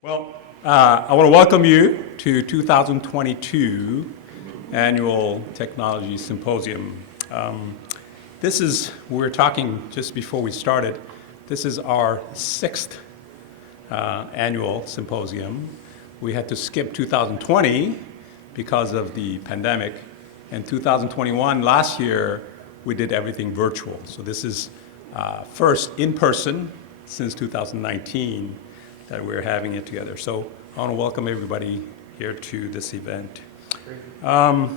Well, I want to welcome you to 2022 Annual Technology Symposium. We're talking just before we started, this is our 6th annual symposium. We had to skip 2020 because of the pandemic, and 2021, last year, we did everything virtual. So this is first in person since 2019. That we're having it together. So I want to welcome everybody here to this event. The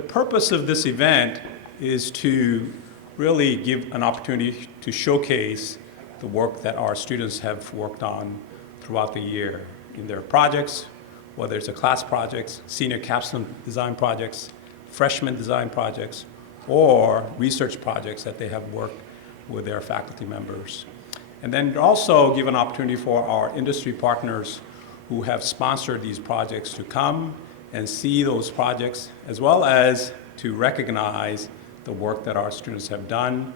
purpose of this event is to really give an opportunity to showcase the work that our students have worked on throughout the year in their projects, whether it's a class projects, senior capstone design projects, freshman design projects, or research projects that they have worked with their faculty members. And then also give an opportunity for our industry partners who have sponsored these projects to come and see those projects, as well as to recognize the work that our students have done.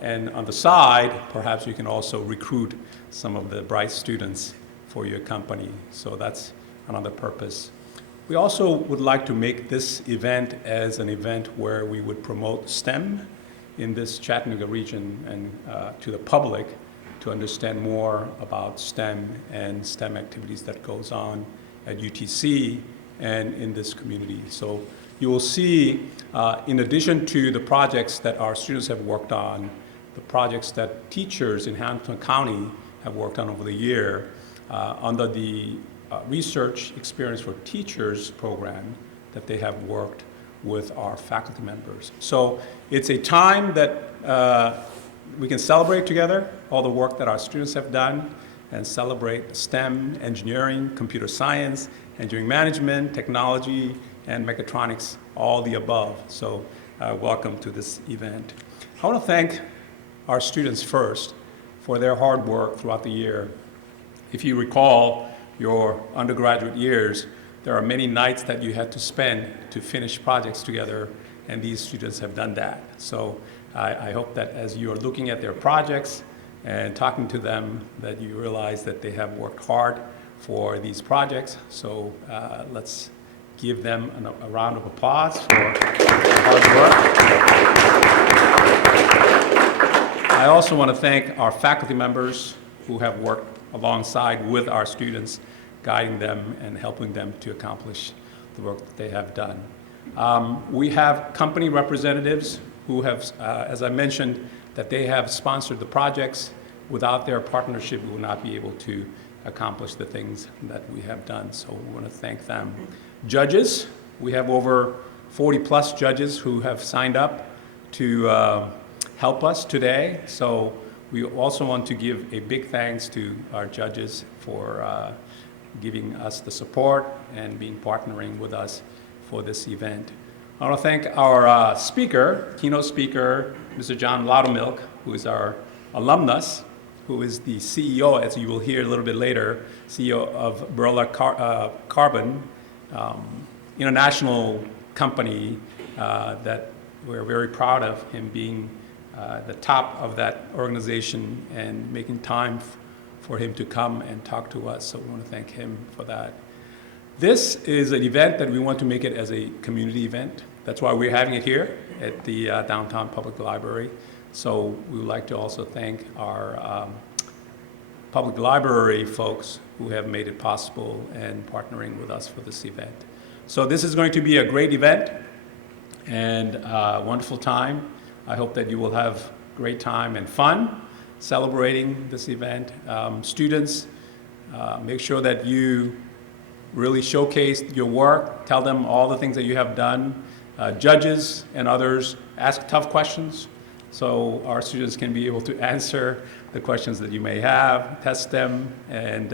And on the side, perhaps you can also recruit some of the bright students for your company. So that's another purpose. We also would like to make this event as an event where we would promote STEM in this Chattanooga region and to the public, to understand more about STEM and STEM activities that goes on at UTC and in this community. So you will see, in addition to the projects that our students have worked on, the projects that teachers in Hamilton County have worked on over the year, under the Research Experience for Teachers program that they have worked with our faculty members. So it's a time that we can celebrate together all the work that our students have done and celebrate STEM, engineering, computer science, engineering management, technology, and mechatronics, all the above. So welcome to this event. I want to thank our students first for their hard work throughout the year. If you recall your undergraduate years, there are many nights that you had to spend to finish projects together, and these students have done that. So I hope that as you are looking at their projects and talking to them, that you realize that they have worked hard for these projects. So let's give them a round of applause for their hard work. I also want to thank our faculty members who have worked alongside with our students, guiding them and helping them to accomplish the work that they have done. We have company representatives who have, as I mentioned, that they have sponsored the projects. Without their partnership, we would not be able to accomplish the things that we have done. So we want to thank them. Judges, we have over 40 plus judges who have signed up to help us today. So we also want to give a big thanks to our judges for giving us the support and partnering with us for this event. I want to thank our speaker, keynote speaker, Mr. John Loudermilk, who is our alumnus, who is the CEO, as you will hear a little bit later, CEO of Berla Carbon, international company that we're very proud of him being the top of that organization and making time for him to come and talk to us. So we want to thank him for that. This is an event that we want to make it as a community event. That's why we're having it here at the Downtown Public Library. So we would like to also thank our public library folks who have made it possible and partnering with us for this event. So this is going to be a great event and a wonderful time. I hope that you will have great time and fun celebrating this event. Students, make sure that you really showcase your work, tell them all the things that you have done. Judges and others, ask tough questions so our students can be able to answer the questions that you may have, test them, and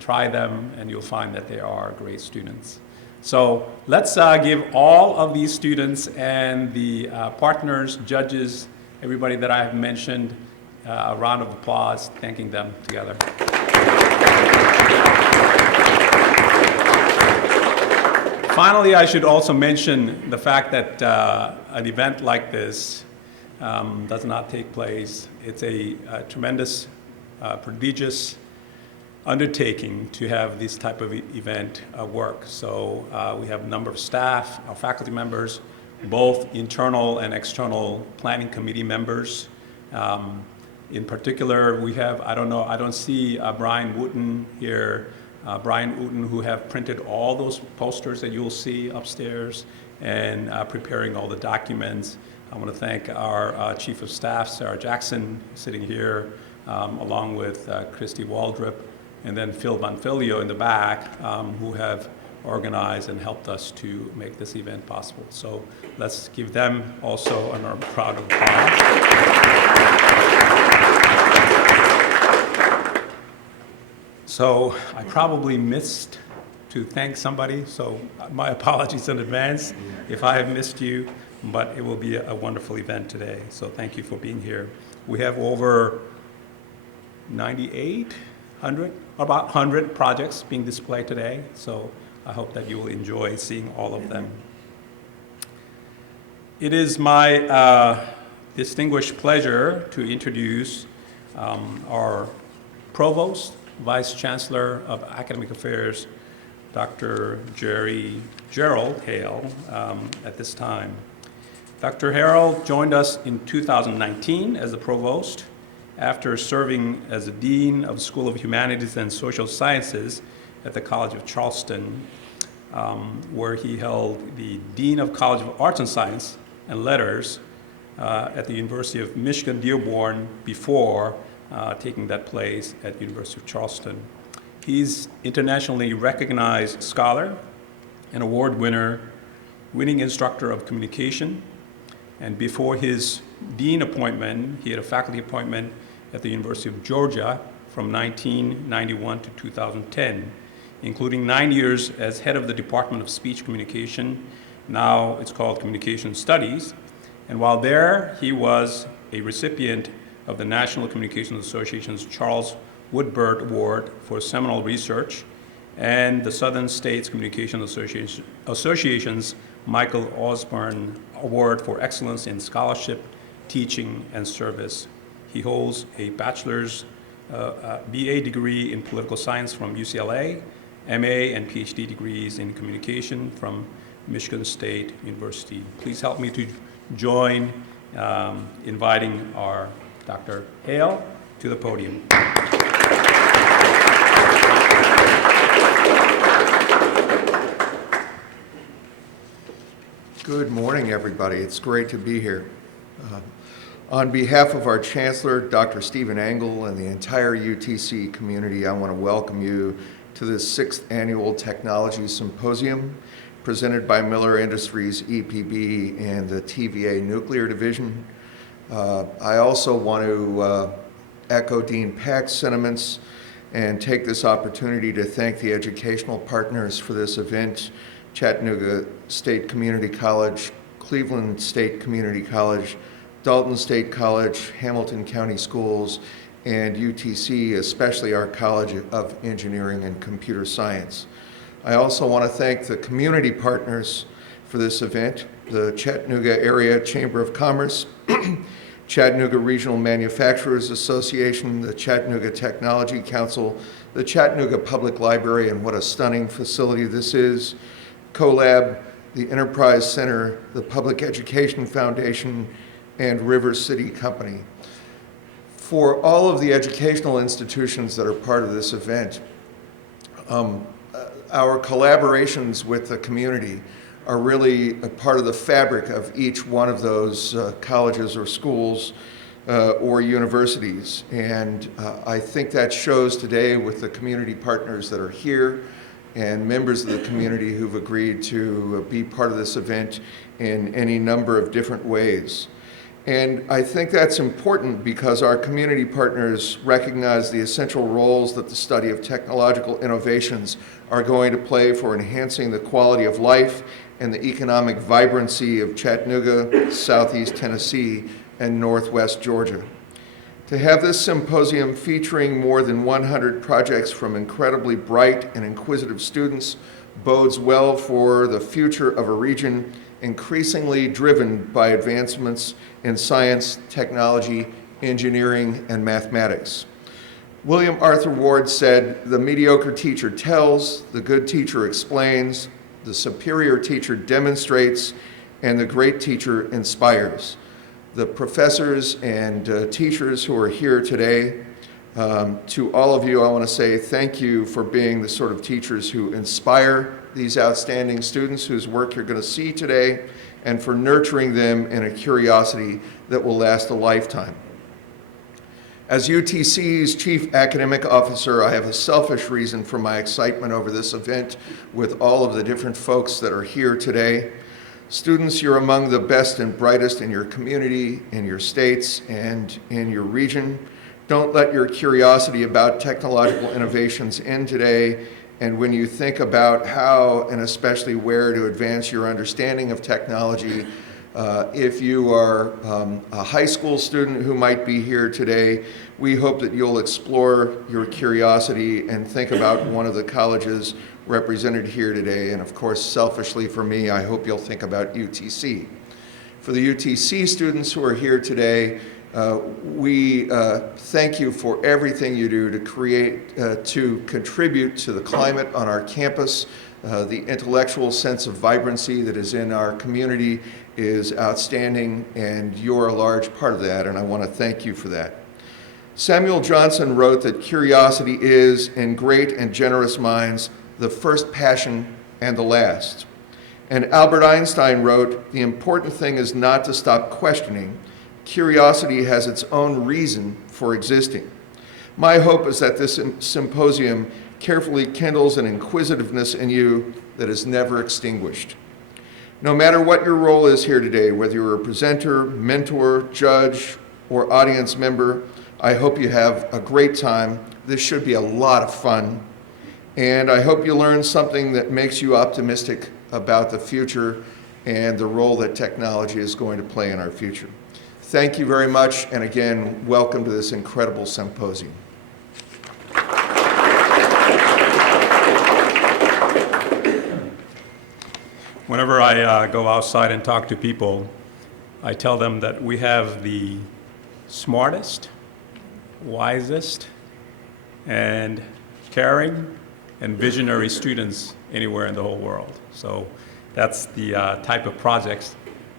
try them, and you'll find that they are great students. So let's give all of these students and the partners, judges, everybody that I have mentioned, a round of applause, thanking them together. Finally, I should also mention the fact that an event like this does not take place. It's a tremendous, prodigious undertaking to have this type of event work. So we have a number of staff, our faculty members, both internal and external planning committee members. In particular, we have, I don't see Brian Wooten here, Brian Wooten, who have printed all those posters that you'll see upstairs and preparing all the documents. I want to thank our Chief of Staff, Sarah Jackson, sitting here, along with Christy Waldrop, and then Phil Bonfilio in the back, who have organized and helped us to make this event possible. So let's give them also a round of applause. So I probably missed to thank somebody, so my apologies in advance if I have missed you, but it will be a wonderful event today. So thank you for being here. We have over 98, about 100 projects being displayed today, so I hope that you will enjoy seeing all of them. It is my distinguished pleasure to introduce our Provost, Vice Chancellor of Academic Affairs, Dr. Gerald Hale, at this time. Dr. Gerald joined us in 2019 as the Provost after serving as the Dean of the School of Humanities and Social Sciences at the College of Charleston, where he held the Dean of College of Arts and Science and Letters at the University of Michigan Dearborn before taking that place at the University of Charleston. He's internationally recognized scholar, an award winner, winning instructor of communication, and before his dean appointment, he had a faculty appointment at the University of Georgia from 1991 to 2010, including 9 years as head of the Department of Speech Communication. Now it's called Communication Studies. And while there, he was a recipient of the National Communications Association's Charles Woodbird Award for seminal research and the Southern States Communication Association's Michael Osborne Award for Excellence in Scholarship, Teaching, and Service. He holds a bachelor's BA degree in political science from UCLA, MA and PhD degrees in communication from Michigan State University. Please help me to join inviting our Dr. Hale to the podium. Good morning, everybody. It's great to be here. On behalf of our Chancellor, Dr. Stephen Engel, and the entire UTC community, I want to welcome you to this 6th Annual Technology Symposium presented by Miller Industries EPB and the TVA Nuclear Division. I also want to echo Dean Pack's sentiments and take this opportunity to thank the educational partners for this event: Chattanooga State Community College, Cleveland State Community College, Dalton State College, Hamilton County Schools, and UTC, especially our College of Engineering and Computer Science. I also want to thank the community partners for this event: the Chattanooga Area Chamber of Commerce, Chattanooga Regional Manufacturers Association, the Chattanooga Technology Council, the Chattanooga Public Library, and what a stunning facility this is, CoLab, the Enterprise Center, the Public Education Foundation, and River City Company. For all of the educational institutions that are part of this event, our collaborations with the community are really a part of the fabric of each one of those colleges or schools or universities. And I think that shows today with the community partners that are here and members of the community who've agreed to be part of this event in any number of different ways. And I think that's important because our community partners recognize the essential roles that the study of technological innovations are going to play for enhancing the quality of life and the economic vibrancy of Chattanooga, Southeast Tennessee, and Northwest Georgia. To have this symposium featuring more than 100 projects from incredibly bright and inquisitive students bodes well for the future of a region increasingly driven by advancements in science, technology, engineering, and mathematics. William Arthur Ward said, "The mediocre teacher tells, the good teacher explains, the superior teacher demonstrates, and the great teacher inspires." The professors and teachers who are here today, to all of you, I want to say thank you for being the sort of teachers who inspire these outstanding students whose work you're going to see today, and for nurturing them in a curiosity that will last a lifetime. As UTC's Chief Academic Officer, I have a selfish reason for my excitement over this event with all of the different folks that are here today. Students, you're among the best and brightest in your community, in your states, and in your region. Don't let your curiosity about technological innovations end today. And when you think about how and especially where to advance your understanding of technology, if you are a high school student who might be here today, we hope that you'll explore your curiosity and think about one of the colleges represented here today. And of course, selfishly for me, I hope you'll think about UTC. For the UTC students who are here today, we thank you for everything you do to contribute to the climate on our campus. The intellectual sense of vibrancy that is in our community is outstanding, and you're a large part of that, and I want to thank you for that. Samuel Johnson wrote that curiosity is, in great and generous minds, the first passion and the last. And Albert Einstein wrote, "The important thing is not to stop questioning. Curiosity has its own reason for existing." My hope is that this symposium carefully kindles an inquisitiveness in you that is never extinguished. No matter what your role is here today, whether you're a presenter, mentor, judge, or audience member, I hope you have a great time. This should be a lot of fun. And I hope you learn something that makes you optimistic about the future and the role that technology is going to play in our future. Thank you very much, and again, welcome to this incredible symposium. Whenever I go outside and talk to people, I tell them that we have the smartest, wisest, and caring and visionary students anywhere in the whole world. So that's the type of projects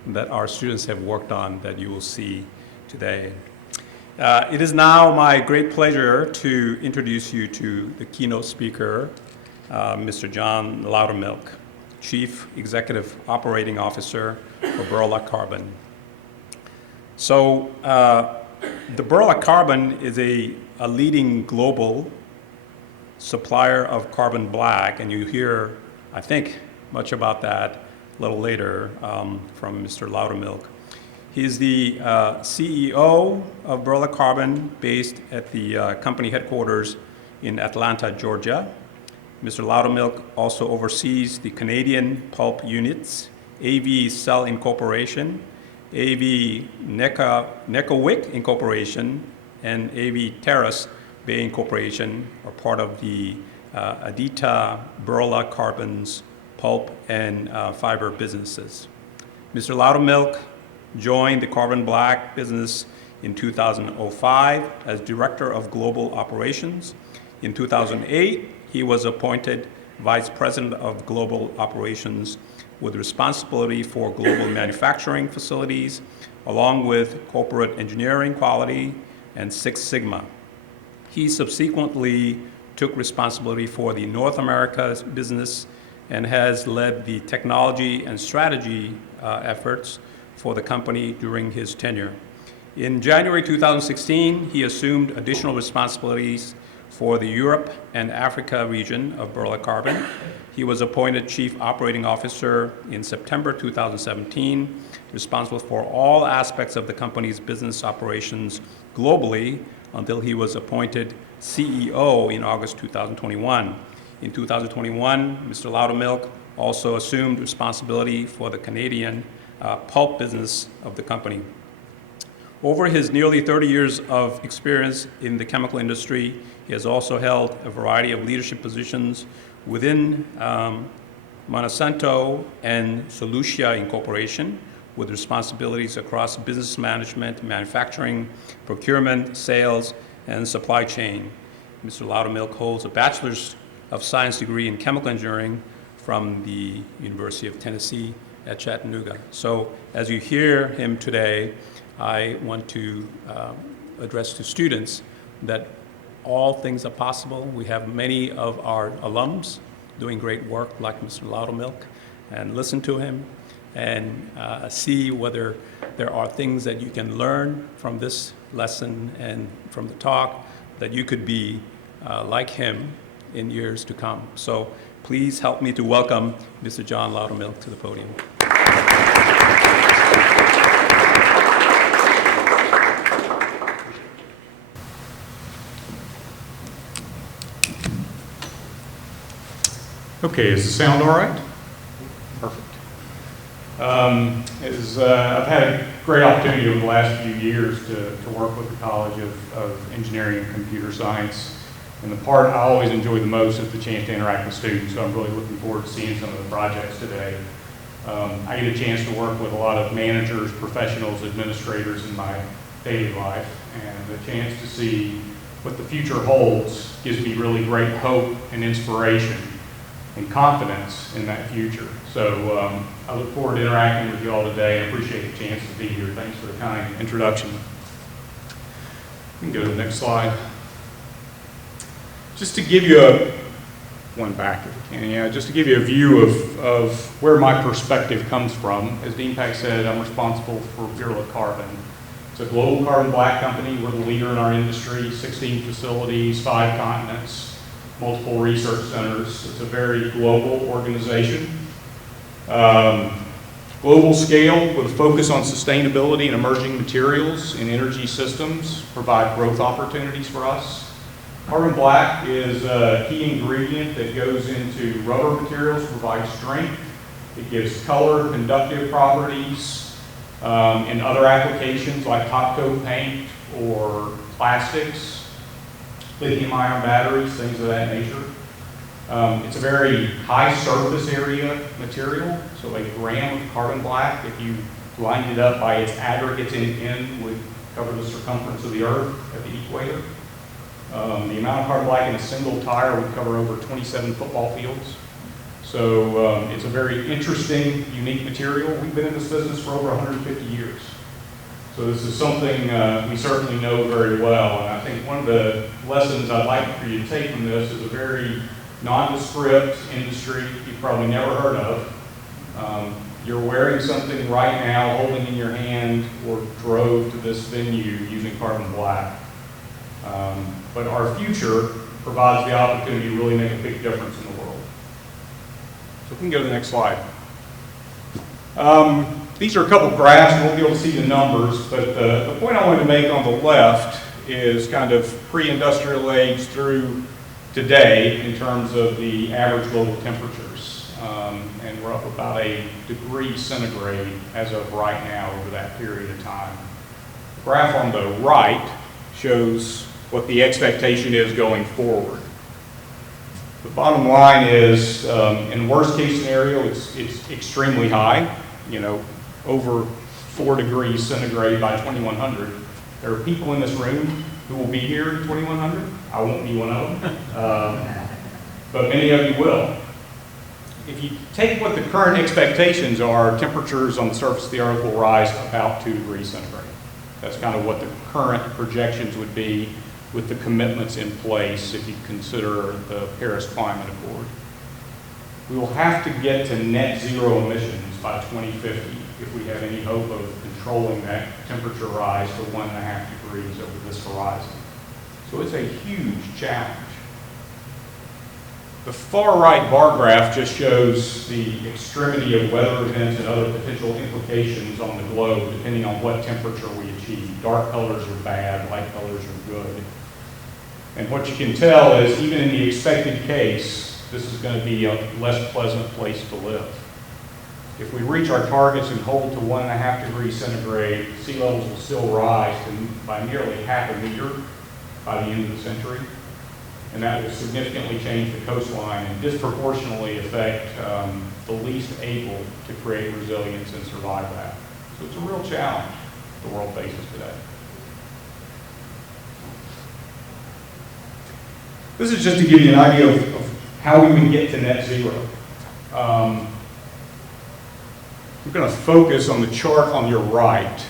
that our students have worked on that you will see today. It is now my great pleasure to introduce you to the keynote speaker, Mr. John Loudermilk, Chief Executive Operating Officer for Berla Carbon. So the Berla Carbon is a leading global supplier of carbon black, and you hear, I think, much about that a little later from Mr. Loudermilk. He's the CEO of Berla Carbon, based at the company headquarters in Atlanta, Georgia. Mr. Loudermilk also oversees the Canadian pulp units, AV Cell Incorporation, AV Necowick Incorporation, and AV Terrace Bay Incorporation are part of the Adita Berla Carbon's pulp and fiber businesses. Mr. Loudermilk joined the carbon black business in 2005 as Director of Global Operations. In 2008, he was appointed Vice President of Global Operations with responsibility for global manufacturing facilities, along with corporate engineering quality and Six Sigma. He subsequently took responsibility for the North America business and has led the technology and strategy efforts for the company during his tenure. In January 2016, he assumed additional responsibilities for the Europe and Africa region of Berla Carbon. He was appointed Chief Operating Officer in September 2017, responsible for all aspects of the company's business operations globally until he was appointed CEO in August 2021. In 2021, Mr. Loudermilk also assumed responsibility for the Canadian pulp business of the company. Over his nearly 30 years of experience in the chemical industry, he has also held a variety of leadership positions within Monsanto and Solutia Incorporation, with responsibilities across business management, manufacturing, procurement, sales, and supply chain. Mr. Loudermilk holds a Bachelor's of Science degree in Chemical Engineering from the University of Tennessee at Chattanooga. So as you hear him today, I want to address to students that all things are possible. We have many of our alums doing great work like Mr. Loudermilk, and listen to him and see whether there are things that you can learn from this lesson and from the talk that you could be like him in years to come. So please help me to welcome Mr. John Loudermilk to the podium. Okay, is the sound all right? Perfect. I've had a great opportunity over the last few years to work with the College of Engineering and Computer Science. And the part I always enjoy the most is the chance to interact with students, so I'm really looking forward to seeing some of the projects today. I get a chance to work with a lot of managers, professionals, administrators in my daily life, and the chance to see what the future holds gives me really great hope and inspiration and confidence in that future. So I look forward to interacting with you all today and appreciate the chance to be here. Thanks for the kind introduction. We can go to the next slide. Just to give you one back if you can, yeah, just to give you a view of where my perspective comes from. As Dean Pack said, I'm responsible for Berla Carbon. It's a global carbon black company. We're the leader in our industry, 16 facilities, 5 continents, multiple research centers. It's a very global organization. Global scale with a focus on sustainability and emerging materials in energy systems provide growth opportunities for us. Carbon black is a key ingredient that goes into rubber materials to provide strength. It gives color, conductive properties, in other applications like top coat paint or plastics, lithium-ion batteries, things of that nature. It's a very high surface area material, so a gram of carbon black, if you lined it up by its aggregates in would cover the circumference of the Earth at the equator. The amount of carbon black in a single tire would cover over 27 football fields. So it's a very interesting, unique material. We've been in this business for over 150 years. So this is something we certainly know very well. And I think one of the lessons I'd like for you to take from this is a very nondescript industry you've probably never heard of. You're wearing something right now, holding in your hand, or drove to this venue using carbon black. But our future provides the opportunity to really make a big difference in the world. So we can go to the next slide. These are a couple graphs. You won't be able to see the numbers, but the point I wanted to make on the left is kind of pre-industrial age through today in terms of the average global temperatures. And we're up about a degree centigrade as of right now over that period of time. The graph on the right shows what the expectation is going forward. The bottom line is, in worst case scenario, it's extremely high, over 4 degrees centigrade by 2100. There are people in this room who will be here in 2100. I won't be one of them, but many of you will. If you take what the current expectations are, temperatures on the surface of the Earth will rise about 2 degrees centigrade. That's kind of what the current projections would be with the commitments in place if you consider the Paris Climate Accord. We will have to get to net zero emissions by 2050 if we have any hope of controlling that temperature rise to 1.5 degrees over this horizon. So it's a huge challenge. The far right bar graph just shows the extremity of weather events and other potential implications on the globe depending on what temperature we achieve. Dark colors are bad, light colors are good. And what you can tell is even in the expected case, this is going to be a less pleasant place to live. If we reach our targets and hold to 1.5 degrees centigrade, sea levels will still rise by nearly 0.5 meter by the end of the century. And that will significantly change the coastline and disproportionately affect the least able to create resilience and survive that. So it's a real challenge the world faces today. This is just to give you an idea of how we can get to net zero. We're going to focus on the chart on your right.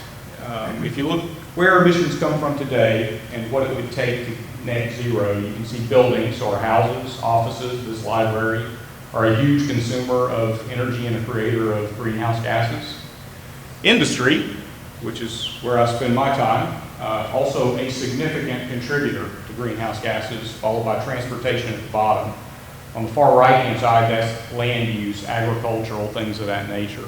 If you look where emissions come from today and what it would take to net zero, you can see buildings, so our houses, offices, this library, are a huge consumer of energy and a creator of greenhouse gases. Industry, which is where I spend my time, also a significant contributor to greenhouse gases, followed by transportation at the bottom. On the far right-hand side, that's land use, agricultural, things of that nature.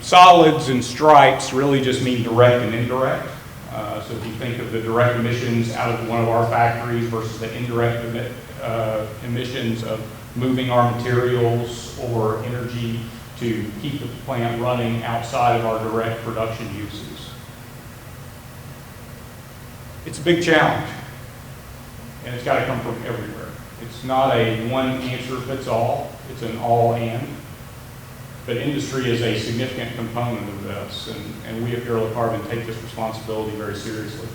Solids and stripes really just mean direct and indirect. So if you think of the direct emissions out of one of our factories versus the indirect emissions of moving our materials or energy to keep the plant running outside of our direct production uses. It's a big challenge, and it's got to come from everywhere. It's not a one answer fits all, it's an all and. But industry is a significant component of this, and we at Berla Carbon take this responsibility very seriously.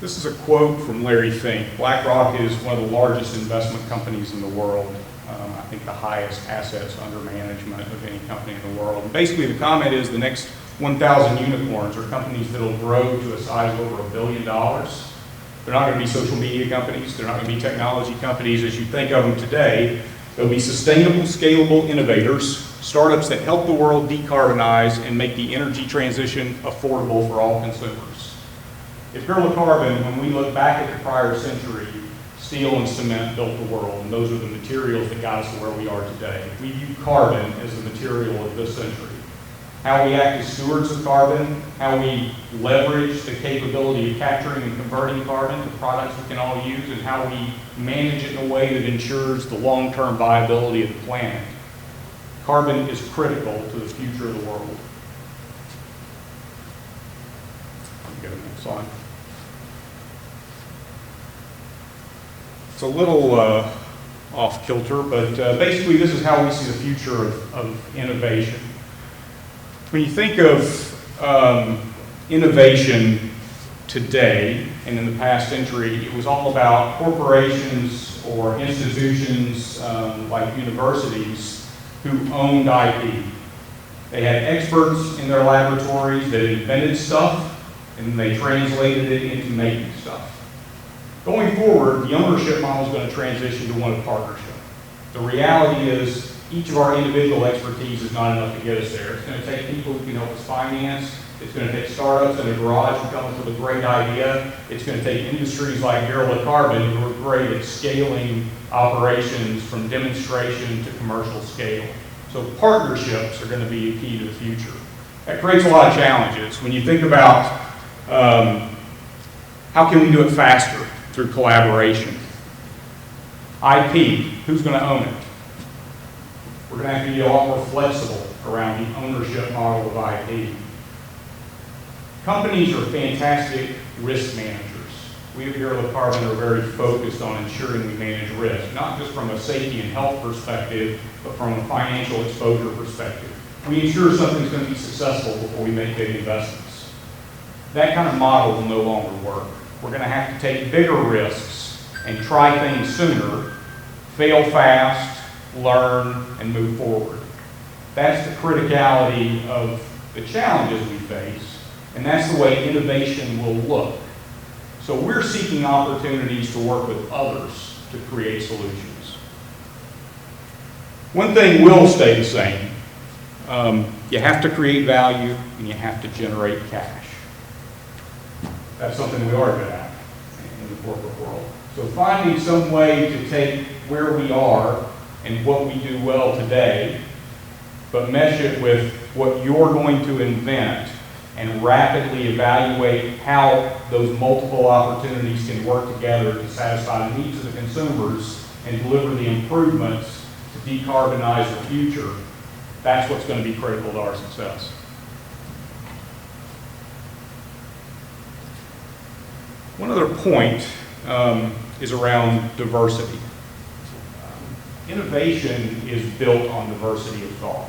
This is a quote from Larry Fink. BlackRock is one of the largest investment companies in the world. I think the highest assets under management of any company in the world. And basically the comment is the next 1,000 unicorns are companies that will grow to a size of over $1 billion. They're not going to be social media companies. They're not going to be technology companies as you think of them today. They'll be sustainable, scalable innovators, startups that help the world decarbonize and make the energy transition affordable for all consumers. At Berla Carbon, when we look back at the prior century, steel and cement built the world, and those are the materials that got us to where we are today. We view carbon as the material of this century. How we act as stewards of carbon, how we leverage the capability of capturing and converting carbon to products we can all use, and how we manage it in a way that ensures the long-term viability of the planet. Carbon is critical to the future of the world. Go to the next slide. It's a little off kilter, but basically this is how we see the future of innovation. When you think of innovation today and in the past century, it was all about corporations or institutions like universities who owned IP. They had experts in their laboratories that invented stuff and they translated it into making stuff. Going forward, the ownership model is going to transition to one of partnership. The reality is each of our individual expertise is not enough to get us there. It's going to take people who can help us finance. It's going to take startups in a garage who come up with a great idea. It's going to take industries like Berla Carbon who are great at scaling operations from demonstration to commercial scale. So partnerships are going to be a key to the future. That creates a lot of challenges. When you think about how can we do it faster through collaboration? IP, who's going to own it? We're going to have to be a lot more flexible around the ownership model of IP. Companies are fantastic risk managers. We at Berla Carbon are very focused on ensuring we manage risk, not just from a safety and health perspective, but from a financial exposure perspective. We ensure something's going to be successful before we make big investments. That kind of model will no longer work. We're going to have to take bigger risks and try things sooner, fail fast, learn, and move forward. That's the criticality of the challenges we face, and that's the way innovation will look. So we're seeking opportunities to work with others to create solutions. One thing will stay the same. You have to create value and you have to generate cash. That's something we are good at in the corporate world. So finding some way to take where we are and what we do well today, but mesh it with what you're going to invent and rapidly evaluate how those multiple opportunities can work together to satisfy the needs of the consumers and deliver the improvements to decarbonize the future. That's what's going to be critical to our success. One other point is around diversity. Innovation is built on diversity of thought.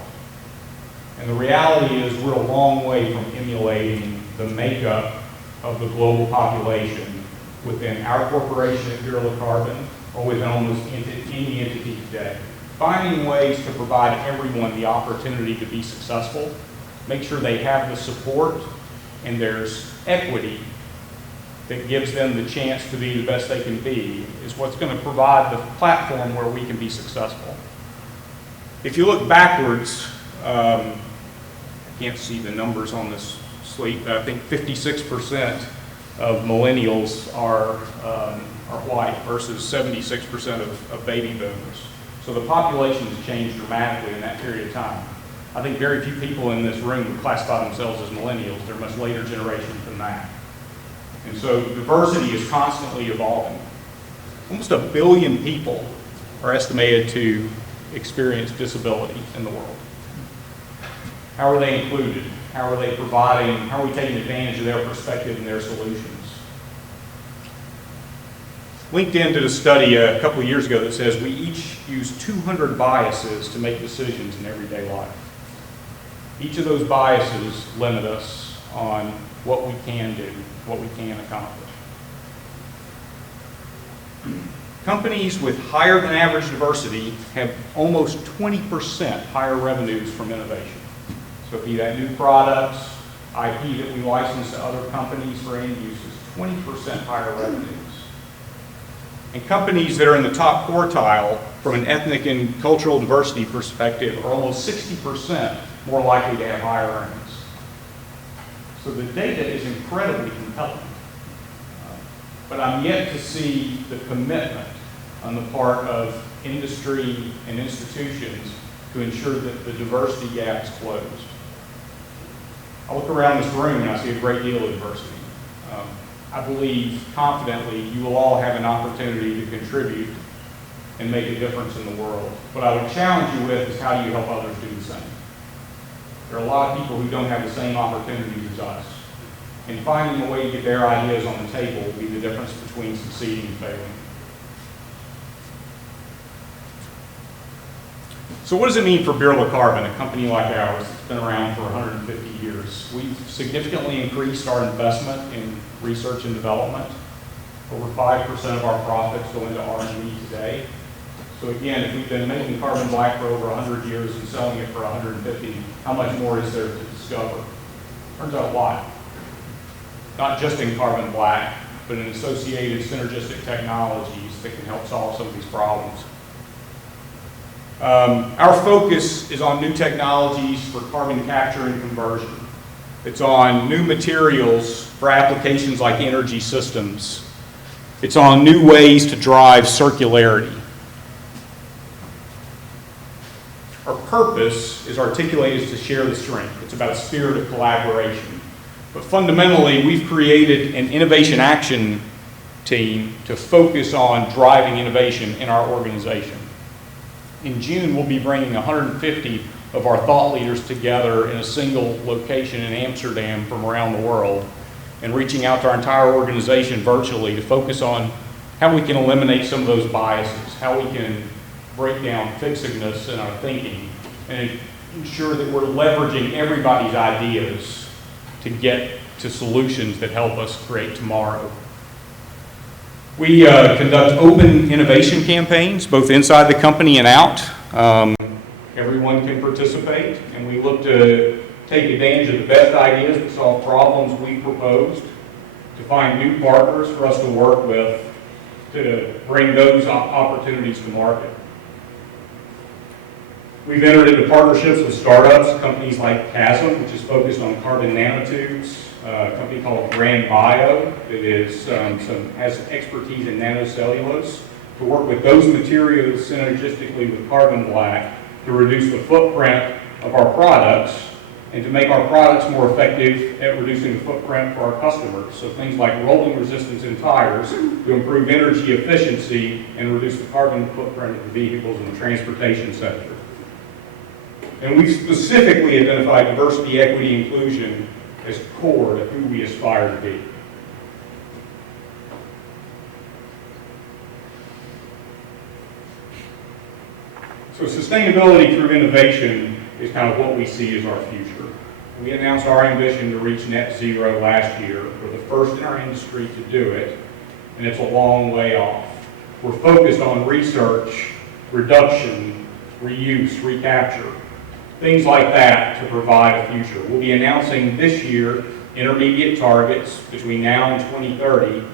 And the reality is we're a long way from emulating the makeup of the global population within our corporation at Berla Carbon or within almost any entity today. Finding ways to provide everyone the opportunity to be successful, make sure they have the support and there's equity that gives them the chance to be the best they can be is what's going to provide the platform where we can be successful. If you look backwards, I can't see the numbers on this slate, but I think 56% of millennials are white versus 76% of baby boomers. So the population has changed dramatically in that period of time. I think very few people in this room would classify themselves as millennials. They're a much later generation than that. And so diversity is constantly evolving. Almost 1 billion people are estimated to experience disability in the world. How are they included? How are they providing, how are we taking advantage of their perspective and their solutions? LinkedIn did a study a couple of years ago that says we each use 200 biases to make decisions in everyday life. Each of those biases limit us on what we can do, what we can accomplish. Companies with higher than average diversity have almost 20% higher revenues from innovation. So be that new products, IP that we license to other companies for end uses, 20% higher revenues. And companies that are in the top quartile from an ethnic and cultural diversity perspective are almost 60% more likely to have higher earnings. So the data is incredibly compelling. But I'm yet to see the commitment on the part of industry and institutions to ensure that the diversity gap is closed. I look around this room and I see a great deal of diversity. I believe confidently you will all have an opportunity to contribute and make a difference in the world. What I would challenge you with is how do you help others do the same? There are a lot of people who don't have the same opportunities as us. And finding a way to get their ideas on the table will be the difference between succeeding and failing. So what does it mean for Berla Carbon, a company like ours that's been around for 150 years? We've significantly increased our investment in research and development. Over 5% of our profits go into R&D today. So again, if we've been making carbon black for over 100 years and selling it for 150, how much more is there to discover? Turns out a lot. Not just in carbon black, but in associated synergistic technologies that can help solve some of these problems. Our focus is on new technologies for carbon capture and conversion. It's on new materials for applications like energy systems. It's on new ways to drive circularity. Our purpose is articulated to share the strength. It's about a spirit of collaboration. But fundamentally, we've created an innovation action team to focus on driving innovation in our organization. In June, we'll be bringing 150 of our thought leaders together in a single location in Amsterdam from around the world and reaching out to our entire organization virtually to focus on how we can eliminate some of those biases, how we can break down fixedness in our thinking, and ensure that we're leveraging everybody's ideas to get to solutions that help us create tomorrow. We conduct open innovation campaigns, both inside the company and out. Everyone can participate, and we look to take advantage of the best ideas that solve problems we proposed, to find new partners for us to work with, to bring those opportunities to market. We've entered into partnerships with startups, companies like Chasm, which is focused on carbon nanotubes, a company called Grand Bio that has expertise in nanocellulose, to work with those materials synergistically with carbon black to reduce the footprint of our products and to make our products more effective at reducing the footprint for our customers. So things like rolling resistance in tires to improve energy efficiency and reduce the carbon footprint of the vehicles in the transportation sector. And we've specifically identified diversity, equity, inclusion as core to who we aspire to be. So sustainability through innovation is kind of what we see as our future. We announced our ambition to reach net zero last year. We're the first in our industry to do it, and it's a long way off. We're focused on research, reduction, reuse, recapture, things like that to provide a future. We'll be announcing this year intermediate targets between now and 2030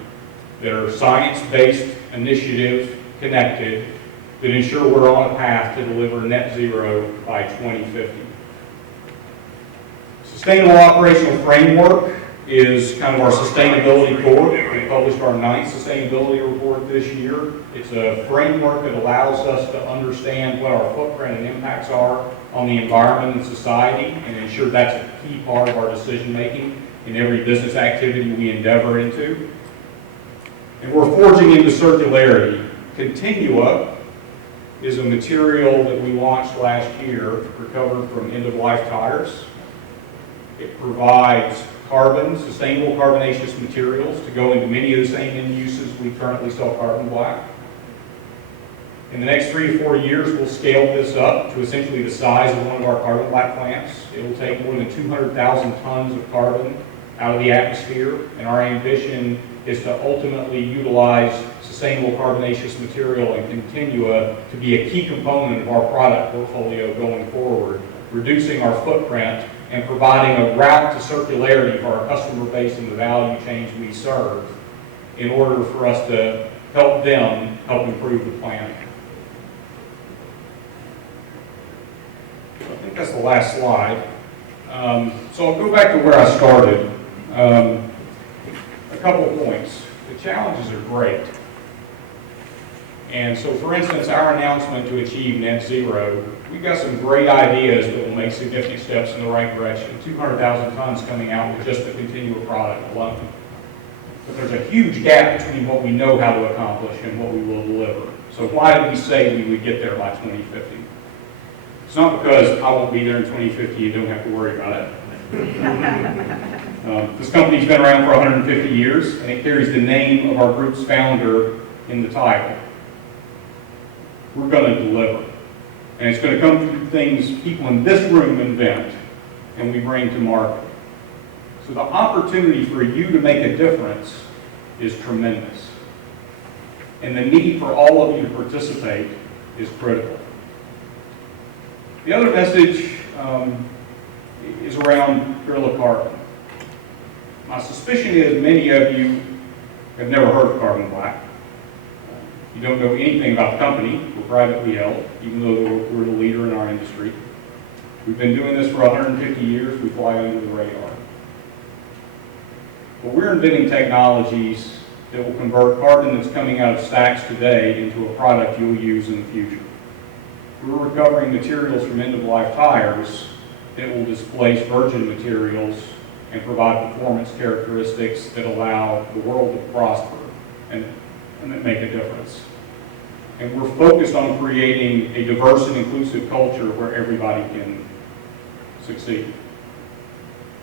that are science-based initiatives connected that ensure we're on a path to deliver net zero by 2050. Sustainable Operational Framework is kind of our sustainability core. We published our 9th sustainability report this year. It's a framework that allows us to understand what our footprint and impacts are on the environment and society, and ensure that's a key part of our decision making in every business activity we endeavor into. And we're forging into circularity. Continua is a material that we launched last year, recovered from end-of-life tires. It provides sustainable carbonaceous materials to go into many of the same end uses we currently sell carbon black. In the next 3 to 4 years, we'll scale this up to essentially the size of one of our carbon black plants. It will take more than 200,000 tons of carbon out of the atmosphere, and our ambition is to ultimately utilize sustainable carbonaceous material and Continua to be a key component of our product portfolio going forward, reducing our footprint and providing a route to circularity for our customer base and the value chains we serve in order for us to help them help improve the planet. I think that's the last slide. So I'll go back to where I started. A couple of points. The challenges are great. And so, for instance, our announcement to achieve net zero, we've got some great ideas that will make significant steps in the right direction. 200,000 tons coming out with just the Continua product alone. But there's a huge gap between what we know how to accomplish and what we will deliver. So why did we say we would get there by 2050? It's not because I won't be there in 2050, you don't have to worry about it. This company's been around for 150 years, and it carries the name of our group's founder in the title. We're going to deliver. And it's going to come through things people in this room invent and we bring to market. So the opportunity for you to make a difference is tremendous. And the need for all of you to participate is critical. The other message is around Berla carbon. My suspicion is many of you have never heard of carbon black. You don't know anything about the company. We're privately held, even though we're the leader in our industry. We've been doing this for 150 years. We fly under the radar. But we're inventing technologies that will convert carbon that's coming out of stacks today into a product you'll use in the future. We're recovering materials from end-of-life tires that will displace virgin materials and provide performance characteristics that allow the world to prosper and that make a difference. And we're focused on creating a diverse and inclusive culture where everybody can succeed.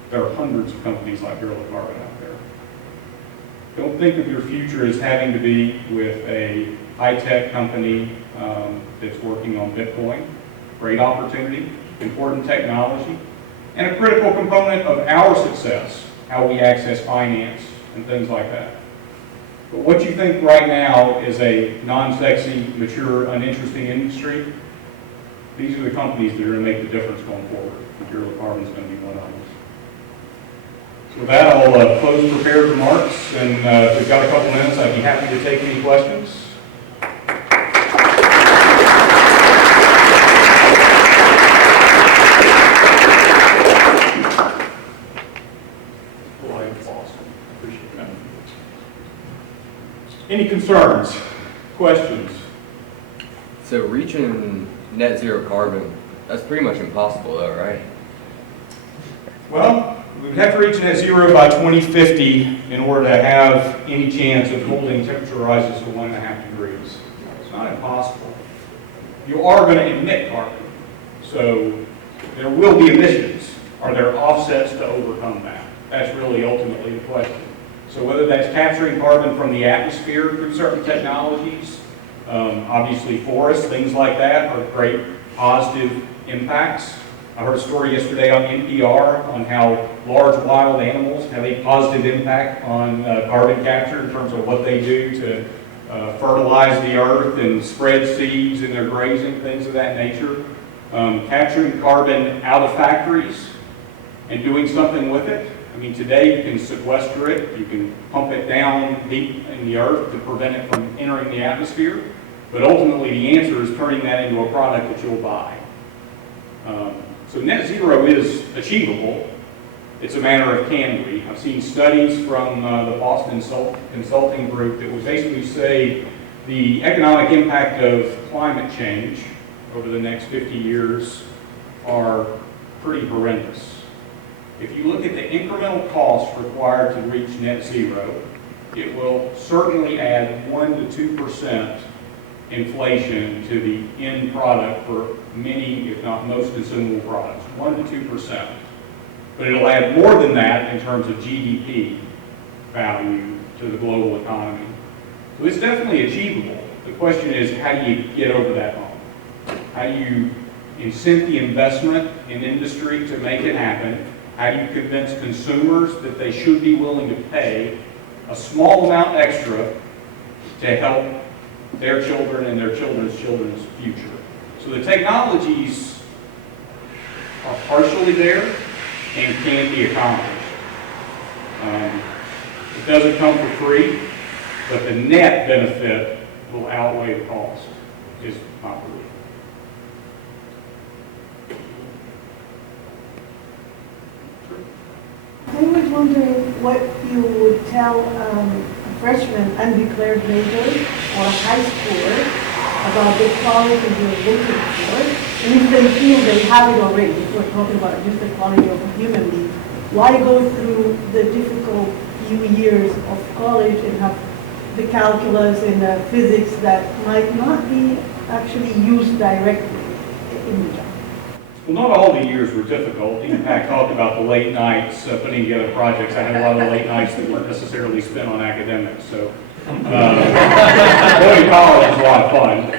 There are hundreds of companies like Gerald Carbon out there. Don't think of your future as having to be with a high-tech company that's working on Bitcoin. Great opportunity, important technology, and a critical component of our success, how we access finance and things like that. But what you think right now is a non-sexy, mature, uninteresting industry, these are the companies that are going to make the difference going forward. Gerald Carbon is going to be one of them. So with that, I'll close prepared remarks, and if we've got a couple minutes, I'd be happy to take any questions. Any concerns, questions? So reaching net zero carbon, that's pretty much impossible though, right? Well, we'd have to reach net zero by 2050 in order to have any chance of holding temperature rises to 1.5 degrees. It's not impossible. You are going to emit carbon, so there will be emissions. Are there offsets to overcome that? That's really ultimately the question. So whether that's capturing carbon from the atmosphere through certain technologies, obviously forests, things like that are great positive impacts. I heard a story yesterday on NPR on how large wild animals have a positive impact on carbon capture in terms of what they do to fertilize the earth and spread seeds in their grazing, things of that nature. Capturing carbon out of factories and doing something with it. I mean, today you can sequester it, you can pump it down deep in the earth to prevent it from entering the atmosphere, but ultimately the answer is turning that into a product that you'll buy. So net zero is achievable. It's a matter of can we. I've seen studies from the Boston Consulting Group that would basically say the economic impact of climate change over the next 50 years are pretty horrendous. If you look at the incremental costs required to reach net zero, it will certainly add 1 to 2% inflation to the end product for many, if not most, consumable products. 1 to 2%. But it'll add more than that in terms of GDP value to the global economy. So it's definitely achievable. The question is, how do you get over that hump? How do you incent the investment in industry to make it happen? How do you convince consumers that they should be willing to pay a small amount extra to help their children and their children's children's future? So the technologies are partially there and can be accomplished. It doesn't come for free, but the net benefit will outweigh the cost, is my belief. I was wondering what you would tell a freshman undeclared major or a high schooler about the quality you're looking for, and if they feel they have it already. If we're talking about just the quality of a human being, why go through the difficult few years of college and have the calculus and the physics that might not be actually used directly in the job? Well, not all the years were difficult. In fact, talked about the late nights putting together projects. I had a lot of late nights that weren't necessarily spent on academics. So going to college is a lot of fun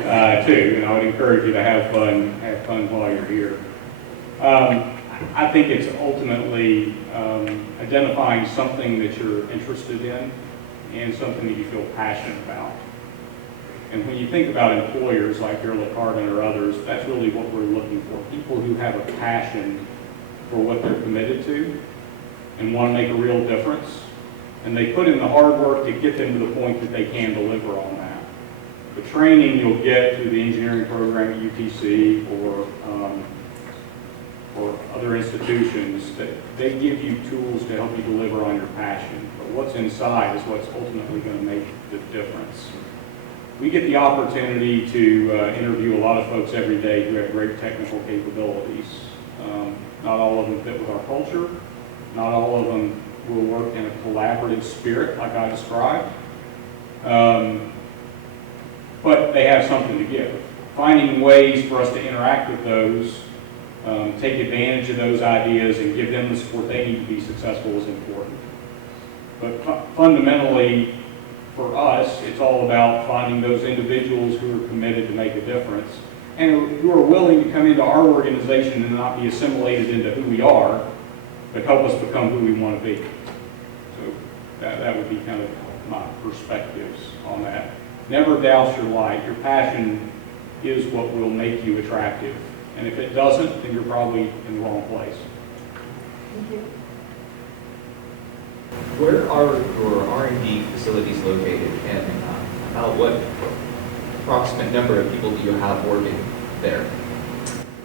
too, and I would encourage you to have fun while you're here. I think it's ultimately identifying something that you're interested in and something that you feel passionate about. And when you think about employers like Berla or others, that's really what we're looking for. People who have a passion for what they're committed to and want to make a real difference. And they put in the hard work to get them to the point that they can deliver on that. The training you'll get through the engineering program at UTC or other institutions, that they give you tools to help you deliver on your passion. But what's inside is what's ultimately going to make the difference. We get the opportunity to interview a lot of folks every day who have great technical capabilities. Not all of them fit with our culture. Not all of them will work in a collaborative spirit like I described. But they have something to give. Finding ways for us to interact with those, take advantage of those ideas and give them the support they need to be successful is important. But fundamentally, for us, it's all about finding those individuals who are committed to make a difference and who are willing to come into our organization and not be assimilated into who we are, but help us become who we want to be. So that would be kind of my perspectives on that. Never douse your light. Your passion is what will make you attractive. And if it doesn't, then you're probably in the wrong place. Thank you. Where are your R&D facilities located, and about what approximate number of people do you have working there?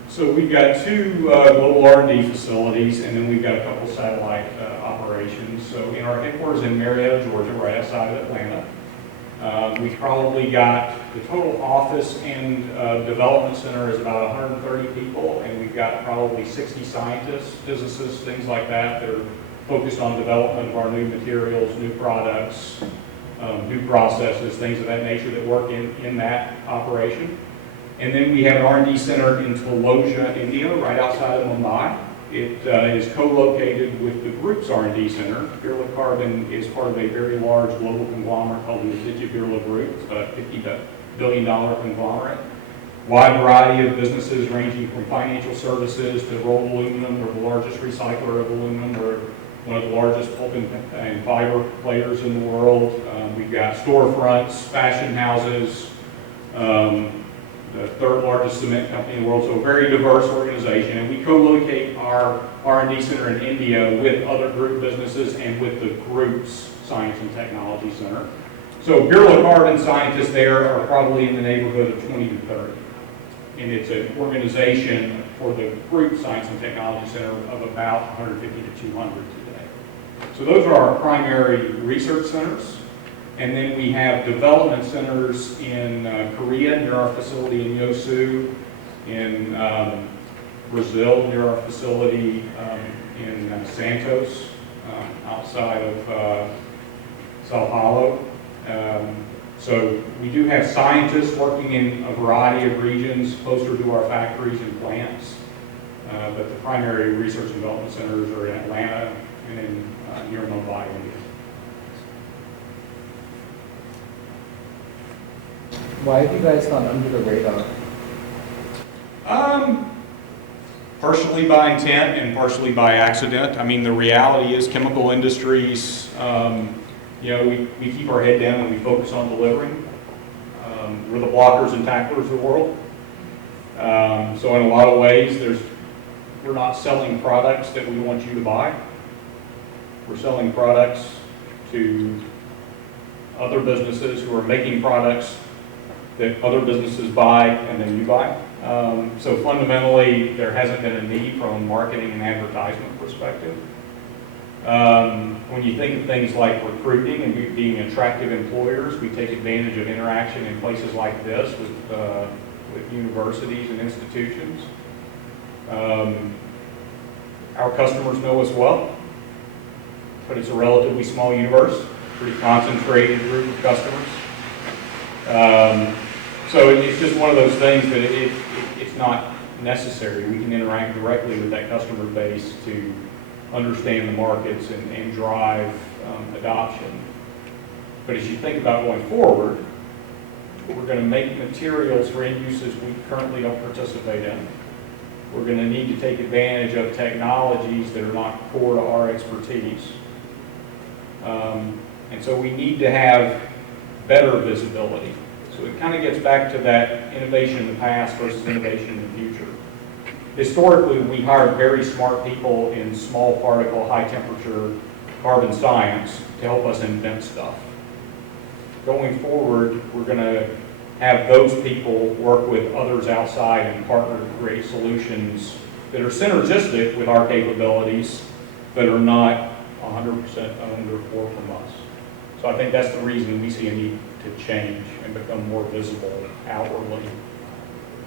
So we've got two global R&D facilities, and then we've got a couple satellite operations. So in our headquarters in Marietta, Georgia, right outside of Atlanta, we've probably got the total office and development center is about 130 people, and we've got probably 60 scientists, physicists, things like that that are focused on development of our new materials, new products, new processes, things of that nature that work in that operation. And then we have an R&D center in Taloja, India, right outside of Mumbai. It is co-located with the group's R&D center. Berla Carbon is part of a very large global conglomerate called the Berla Group. It's about a $50 billion conglomerate. wide variety of businesses ranging from financial services to rolled aluminum. We're the largest recycler of aluminum. We're one of the largest pulp and fiber players in the world. We've got storefronts, fashion houses, the third largest cement company in the world, so a very diverse organization. And we co-locate our R&D center in India with other group businesses and with the group's Science and Technology Center. So Berla carbon scientists there are probably in the neighborhood of 20 to 30. And it's an organization for the group Science and Technology Center of about 150 to 200 today. So those are our primary research centers. And then we have development centers in Korea near our facility in Yosu, in Brazil near our facility in Santos, outside of Sao Paulo. So we do have scientists working in a variety of regions closer to our factories and plants. But the primary research and development centers are in Atlanta and in near Mumbai, India. Why have you guys gone under the radar? Partially by intent and partially by accident. I mean, the reality is chemical industries, you know, we keep our head down and we focus on delivering. We're the blockers and tacklers of the world. So in a lot of ways, we're not selling products that we want you to buy. We're selling products to other businesses who are making products that other businesses buy and then you buy. So fundamentally, there hasn't been a need from a marketing and advertisement perspective. When you think of things like recruiting and being attractive employers, we take advantage of interaction in places like this with universities and institutions. Our customers know us well, but it's a relatively small universe, pretty concentrated group of customers. So it's just one of those things that it's not necessary. We can interact directly with that customer base to understand the markets and drive adoption. But as you think about going forward, we're going to make materials for end uses we currently don't participate in. We're going to need to take advantage of technologies that are not core to our expertise. And so we need to have better visibility. So it kind of gets back to that innovation in the past versus innovation in the future. Historically, we hired very smart people in small particle, high temperature carbon science to help us invent stuff. Going forward, we're going to have those people work with others outside and partner to create solutions that are synergistic with our capabilities, but are not 100% owned or core from us. So I think that's the reason we see a need to change and become more visible outwardly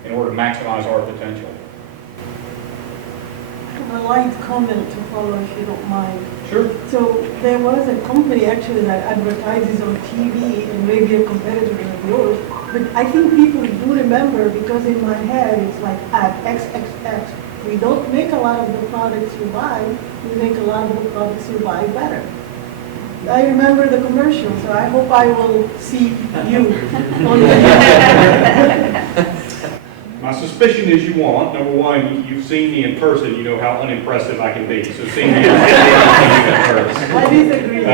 in order to maximize our potential. A light comment to follow, if you don't mind. Sure. So there was a company actually that advertises on TV and maybe a competitor of yours, but I think people do remember because in my head it's like at XXX. We don't make a lot of the products you buy, we make a lot of the products you buy better. I remember the commercial, so I hope I will see you on the My suspicion is you won't. Number one, you've seen me in person, you know how unimpressive I can be. So seeing me in person. I disagree.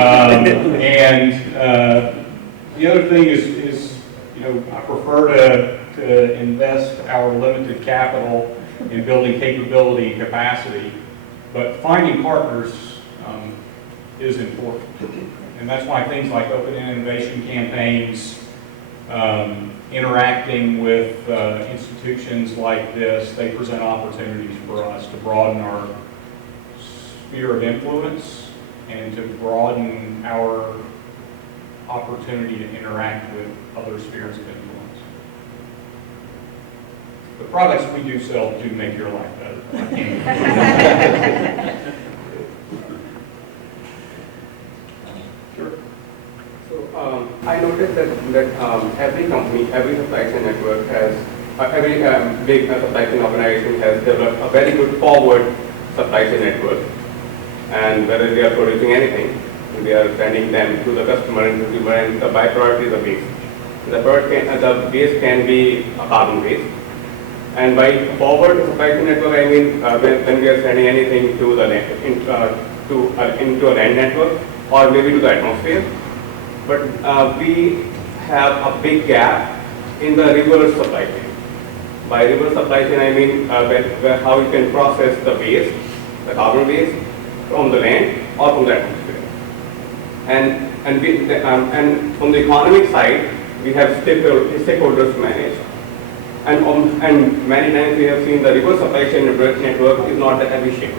The other thing is, you know, I prefer to invest our limited capital in building capability and capacity, but finding partners is important. And that's why things like open innovation campaigns, interacting with institutions like this, they present opportunities for us to broaden our sphere of influence and to broaden our opportunity to interact with other spheres of influence. The products we do sell do make your life better. I can't. I noticed that every company, every supply chain network has, every big supply chain organization has developed a very good forward supply chain network. And whether they are producing anything, they are sending them to the customer and consumer, and the byproduct is a waste. The base can be a carbon waste, And by forward supply chain network, I mean when we are sending anything to the into a land network or maybe to the atmosphere. But we have a big gap in the reverse supply chain. By reverse supply chain, I mean how you can process the waste, the carbon waste, from the land or from the atmosphere. And from the economic side, we have stakeholders to manage. And many times we have seen the reverse supply chain network is not that efficient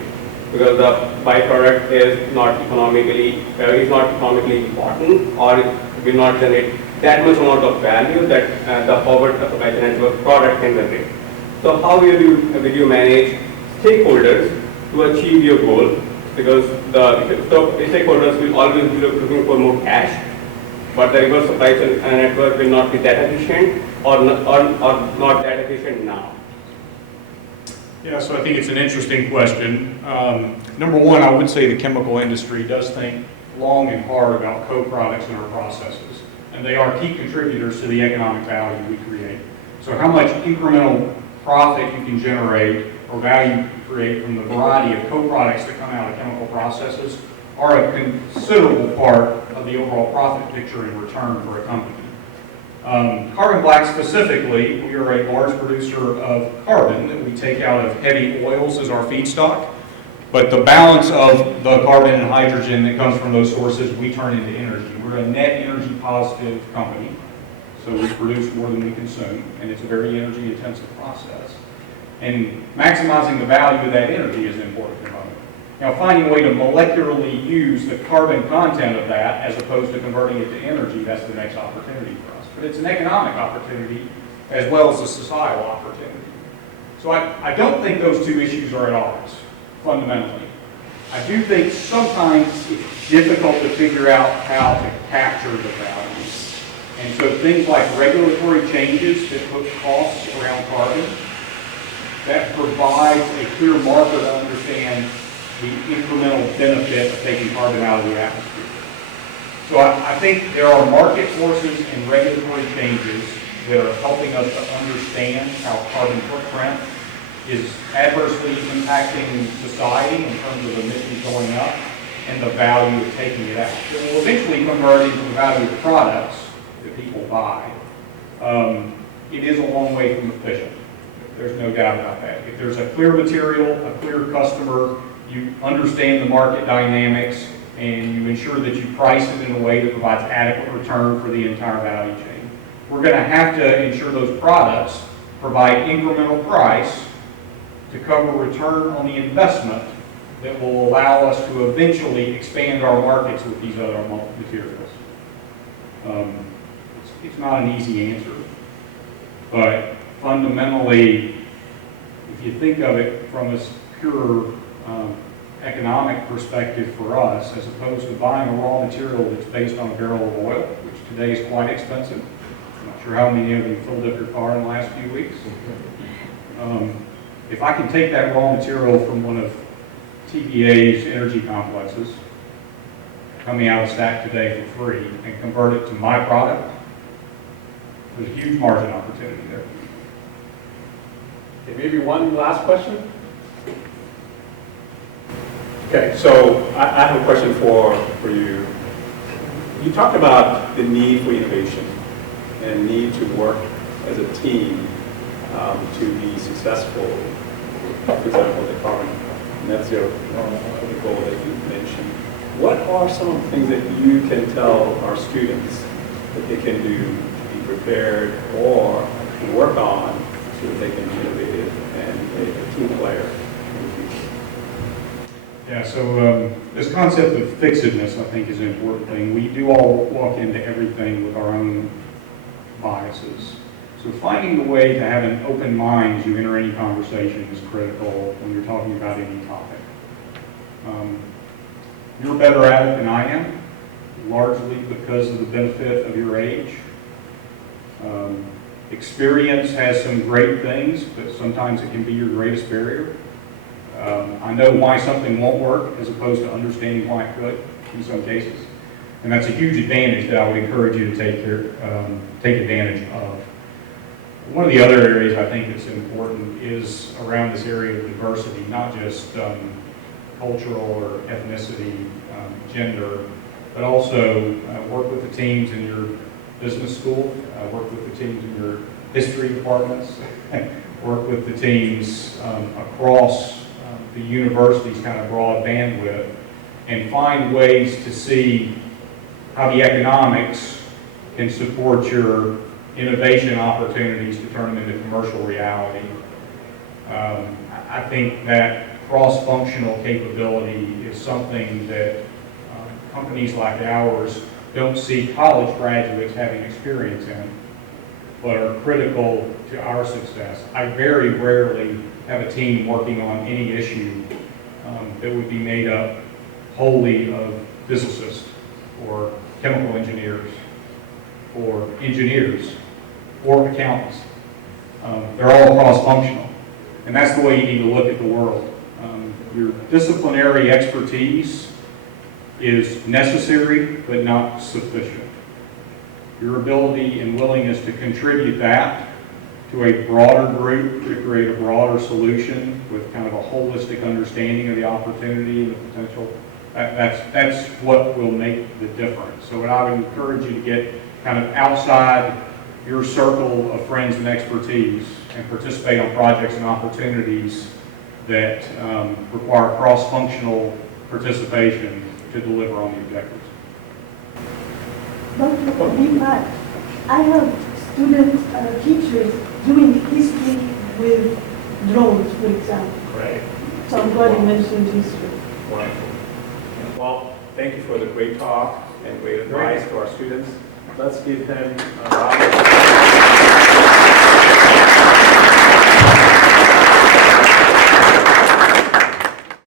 because the byproduct is not economically important, or it will not generate that much amount of value that the forward supply chain network product can generate. So how will you manage stakeholders to achieve your goal? Because the stakeholders will always be looking for more cash, but the reverse supply chain network will not be that efficient or not that efficient now. Yeah, so I think it's an interesting question. Number one, I would say the chemical industry does think long and hard about co-products in our processes, and they are key contributors to the economic value we create. So how much incremental profit you can generate or value you can create from the variety of co-products that come out of chemical processes are a considerable part of the overall profit picture in return for a company. Carbon black specifically, we are a large producer of carbon that we take out of heavy oils as our feedstock, but the balance of the carbon and hydrogen that comes from those sources we turn into energy. We're a net energy positive company, so we produce more than we consume, and it's a very energy intensive process. And maximizing the value of that energy is an important component. Now, finding a way to molecularly use the carbon content of that as opposed to converting it to energy, that's the next opportunity for us. But it's an economic opportunity as well as a societal opportunity. So I don't think those two issues are at odds, fundamentally. I do think sometimes it's difficult to figure out how to capture the value. And so things like regulatory changes that put costs around carbon, that provides a clear marker to understand the incremental benefit of taking carbon out of the atmosphere. So I think there are market forces and regulatory changes that are helping us to understand how carbon footprint is adversely impacting society in terms of emissions going up and the value of taking it out. It will eventually convert into the value of products that people buy. It is a long way from efficient. There's no doubt about that. If there's a clear material, a clear customer, you understand the market dynamics, and you ensure that you price it in a way that provides adequate return for the entire value chain. We're going to have to ensure those products provide incremental price to cover return on the investment that will allow us to eventually expand our markets with these other materials. It's not an easy answer, but fundamentally, if you think of it from a pure economic perspective for us, as opposed to buying a raw material that's based on a barrel of oil, which today is quite expensive. I'm not sure how many of you filled up your car in the last few weeks. If I can take that raw material from one of TPA's energy complexes, coming out of stack today for free, and convert it to my product, there's a huge margin opportunity there. Okay, maybe one last question? Okay, so I have a question for you. You talked about the need for innovation and need to work as a team to be successful. For example, the carbon net zero goal that you mentioned. What are some of the things that you can tell our students that they can do to be prepared or to work on so that they can be innovative and a team player? Yeah, so this concept of fixedness, I think, is an important thing. We do all walk into everything with our own biases. So finding a way to have an open mind as you enter any conversation is critical when you're talking about any topic. You're better at it than I am, largely because of the benefit of your age. Experience has some great things, but sometimes it can be your greatest barrier. I know why something won't work as opposed to understanding why it could in some cases. And that's a huge advantage that I would encourage you to take advantage of. One of the other areas I think that's important is around this area of diversity, not just cultural or ethnicity, gender, but also work with the teams in your business school, work with the teams in your history departments, work with the teams across the university's kind of broad bandwidth, and find ways to see how the economics can support your innovation opportunities to turn them into commercial reality. I think that cross-functional capability is something that companies like ours don't see college graduates having experience in, but are critical to our success. I very rarely have a team working on any issue that would be made up wholly of physicists or chemical engineers or engineers or accountants. They're all cross-functional, and that's the way you need to look at the world. Your disciplinary expertise is necessary but not sufficient. Your ability and willingness to contribute that to a broader group to create a broader solution with kind of a holistic understanding of the opportunity and the potential, that's what will make the difference. So I would encourage you to get kind of outside your circle of friends and expertise and participate on projects and opportunities that require cross-functional participation to deliver on the objectives. Dr. Deepak, I have students, teachers doing history with drones, for example. Great. So I'm glad you mentioned history. Wonderful. Well, thank you for the great talk and great advice to our students. Let's give them a round of applause.